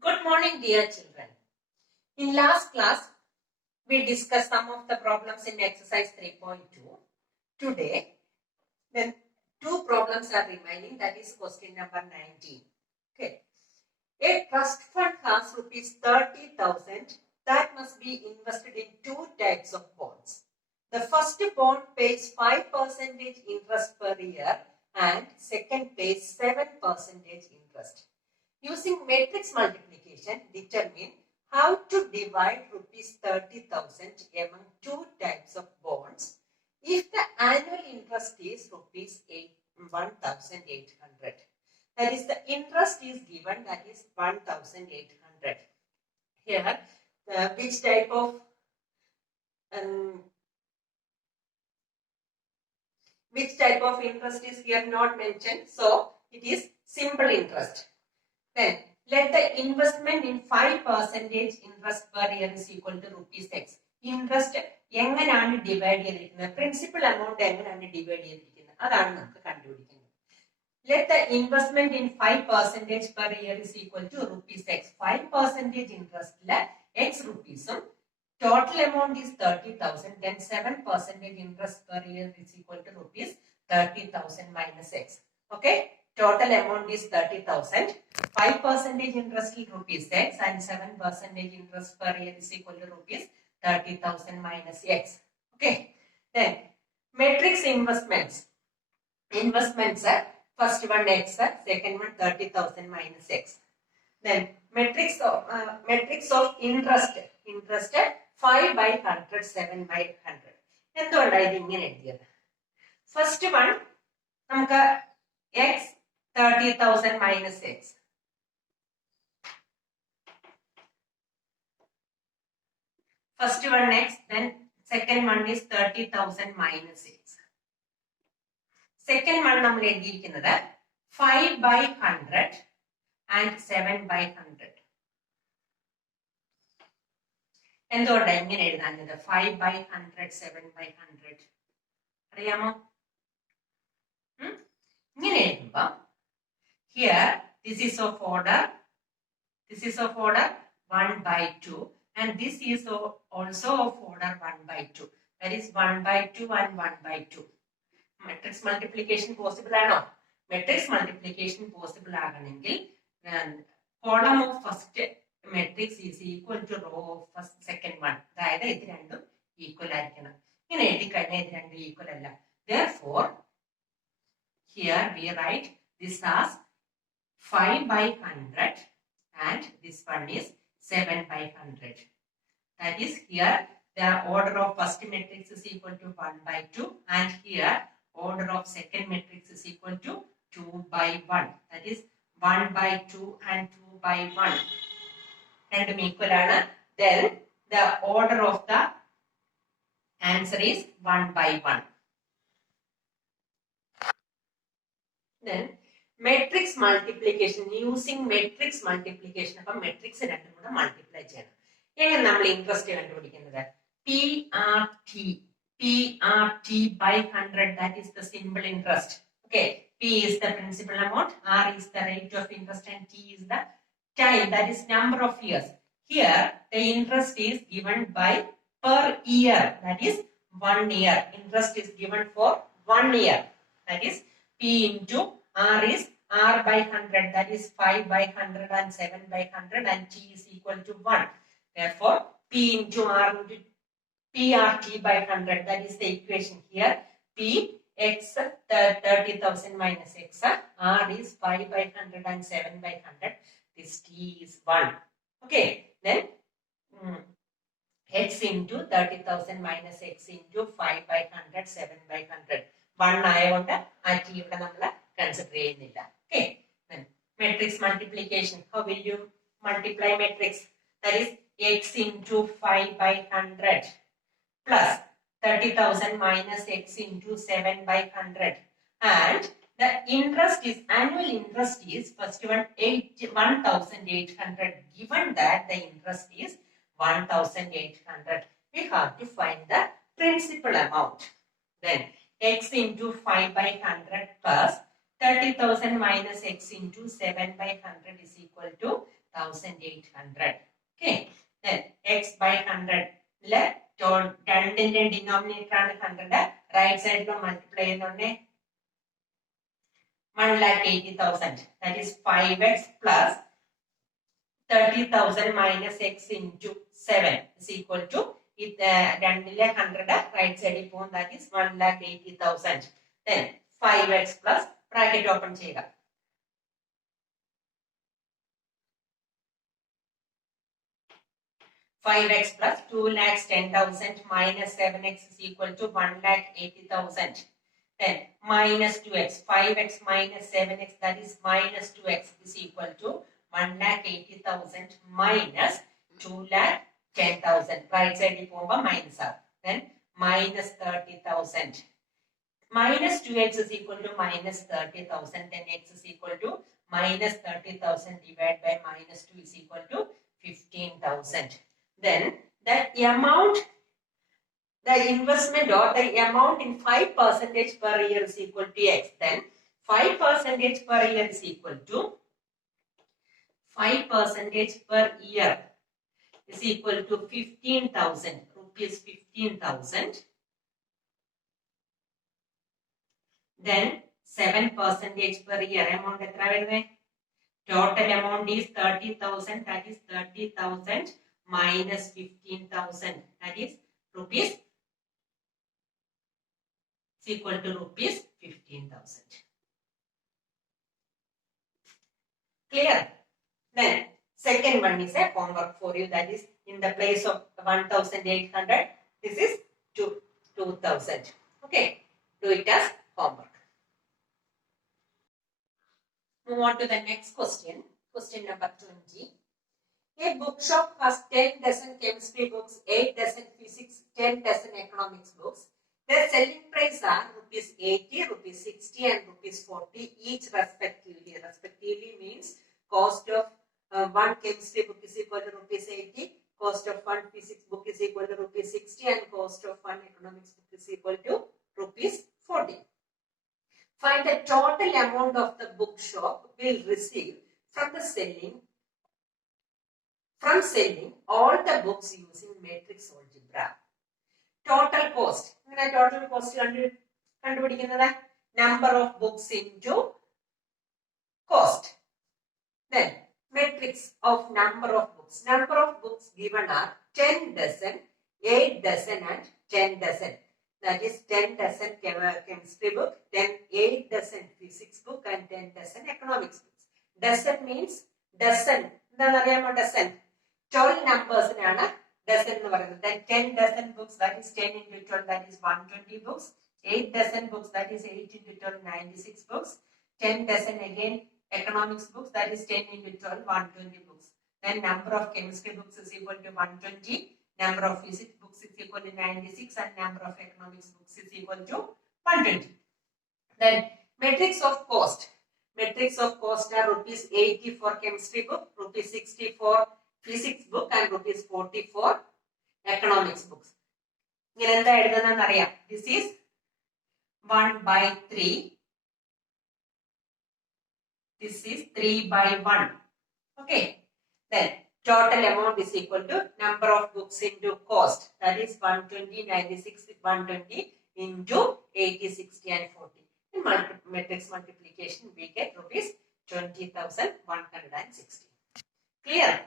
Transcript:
Good morning, dear children. In last class, we discussed some of the problems in exercise 3.2. Today, then two problems are remaining. That is question number 19. Okay. A trust fund has rupees 30,000 that must be invested in two types of bonds. The first bond pays 5% interest per year and second pays 7% interest. Using matrix multiplication, determine how to divide rupees 30,000 among two types of bonds if the annual interest is rupees 1,800. That is, the interest is given, that is 1,800. Here, which type of interest is here not mentioned, so it is simple interest. Then let the investment in 5% interest per year is equal to rupees X. Interest എങ്ങനെയാണ് divide ചെയ്തിരിക്കുന്നത്, principal amount എങ്ങനെയാണ് divide ചെയ്തിരിക്കുന്നത്, അതാണ് നമുക്ക് കണ്ടുപിടിക്കുന്നത്. Let the investment in 5% per year is equal to rupees X. 5% interest X rupees. Total amount is 30,000. Then 7% interest per year is equal to rupees 30,000 minus X. Okay. Total amount is 30,000. 5% interest is rupees X and 7% interest per year is equal to rupees 30,000 minus X. Okay. Then matrix investments. Investments are first one X, second one 30,000 minus X. Then matrix of interest. Interest 5 by 100, 7 by 100. എന്തുകൊണ്ടാണ് ഇത് ഇങ്ങനെ എഴുതിയത്? First one നമുക്ക് X 30,000 minus X. First one X, then second one is 30,000 minus X. Second one നമ്മൾ എഴുതിയിരിക്കുന്നത് 5 by 100 and 7 by 100. എന്തുകൊണ്ടാണ് ഇങ്ങനെ എഴുതാഞ്ഞത്? 5 by 100, 7 by 100 അറിയാമോ? ഇങ്ങനെ എഴുതുമ്പോ here this is of order 1 by 2 and this is also of order 1 by 2. That is 1 by 2 and 1 by 2. Matrix multiplication possible ആണോ? Matrix multiplication possible ആകണമെങ്കിൽ column of first matrix is equal to row of first second one. അതായത് ഇത് രണ്ടും equal ആയിരിക്കണം. ഇങ്ങനെ എഴുതി കഴിഞ്ഞാൽ ഇത് രണ്ടും ഈക്വൽ അല്ല. Therefore, here we write this as 5 by 100 and this one is 7 by 100. That is, here the order of first matrix is equal to 1 by 2 and here order of second matrix is equal to 2 by 1. That is 1 by 2 and 2 by 1. രണ്ടും equal ആണ്. Then the order of the answer is 1 by 1. Then matrix multiplication, using matrix multiplication. അപ്പം matrix രണ്ടും കൂടെ multiply ചെയ്യണം. എങ്ങനെ നമ്മൾ interest കണ്ടുപിടിക്കുന്നത്? PRT by 100, that is the simple interest. Okay, P is the principal amount, R is the rate of interest and T is the time, that is number of years. Here the interest is given by per year, that is 1 year. Interest is given for 1 year. That is P into R is R by 100, that is 5 by 100 and 7 by 100 and T is equal to 1. Therefore, P into R into PRT by 100, that is the equation here. P X 30,000 minus X, R is 5 by 100 and 7 by 100. This T is 1. Okay, then X into 30,000 minus X into 5 by 100, 7 by 100. 1 ആയതുകൊണ്ട് ആ T ഇവിടെ നമ്മൾ consider ചെയ്യുന്നില്ല. Okay, then matrix multiplication. How will you multiply matrix? That is X into 5 by 100 plus 30,000 minus X into 7 by 100 and the interest is, annual interest is first one 1,800. Given that the interest is 1,800, we have to find the principal amount. Then X into 5 by 100 plus 30,000 minus X into 7 by 100 is equal to 1800. Okay, then x by 100. രണ്ടിന്റെ denominator ആണ് 100. Right സൈഡിൽ multiply ചെയ്യുന്നുണ്ട് 1,80,000. That is 5x plus 30,000 minus x into 7 is equal to രണ്ടിലെ 100 right സൈഡിൽ പോകും. That is 1,80,000. Then 5x plus bracket open ചെയ്യുക. 5x plus 2,10,000 minus 7x is equal to 1,80,000. Then minus 2x, 5x minus 7x, that is minus 2x is equal to 1,80,000 minus 2,10,000. Right side minus up. Then minus 30,000. Minus 2x is equal to minus 30,000. Then x is equal to minus 30,000 divided by minus 2 is equal to 15,000. Then the amount, the investment or the amount in 5% per year is equal to x. Then 5% per year is equal to 5% per year is equal to 15,000 rupees. 15,000. Then 7% per year amount etra varune? Total amount is 30,000. That is 30,000 minus 15,000. That is rupees is equal to rupees 15,000. Clear? Then second one is a homework for you. That is in the place of 1,800. This is 2,000. Okay. Do it as homework. Move on to the next question. Question number 20. A bookshop has 10 dozen chemistry books, 8 dozen physics, 10 dozen economics books. Their selling price are rupees 80, rupees 60 and rupees 40 each respectively. Respectively means cost of one chemistry book is equal to rupees 80, cost of one physics book is equal to rupees 60 and cost of one economics book is equal to rupees 40. Find the total amount of the bookshop will receive from selling all the books using matrix algebra. Total cost. Total cost number of books into cost. Then matrix of number of books. Number of books given are 10 dozen, 8 dozen and 10 dozen. That is 10 dozen chemistry book, then 8 dozen physics book and 10 dozen economics books. Dozen means dozen. Dozen. 12 numbers dozen. Then 10 dozen books, that is 10 into 12, that is 120 books. 8 dozen books, that is 8 into 12, 96 books. 10 dozen again economics books, that is 10 into 12, 120 books. Then number of chemistry books is equal to 120. Number of physics books is equal to 96 and number of economics books is equal to 120. Then matrix of cost. Matrix of cost are rupees 80 for chemistry book, rupees 60 for physics book and rupees 40 for economics books. This is 1 by 3. This is 3 by 1. Okay. Then total amount is equal to number of books into cost. That is 120, 96, 120 into 80, 60 and 40. In matrix multiplication, we get rupees 20,160. Clear?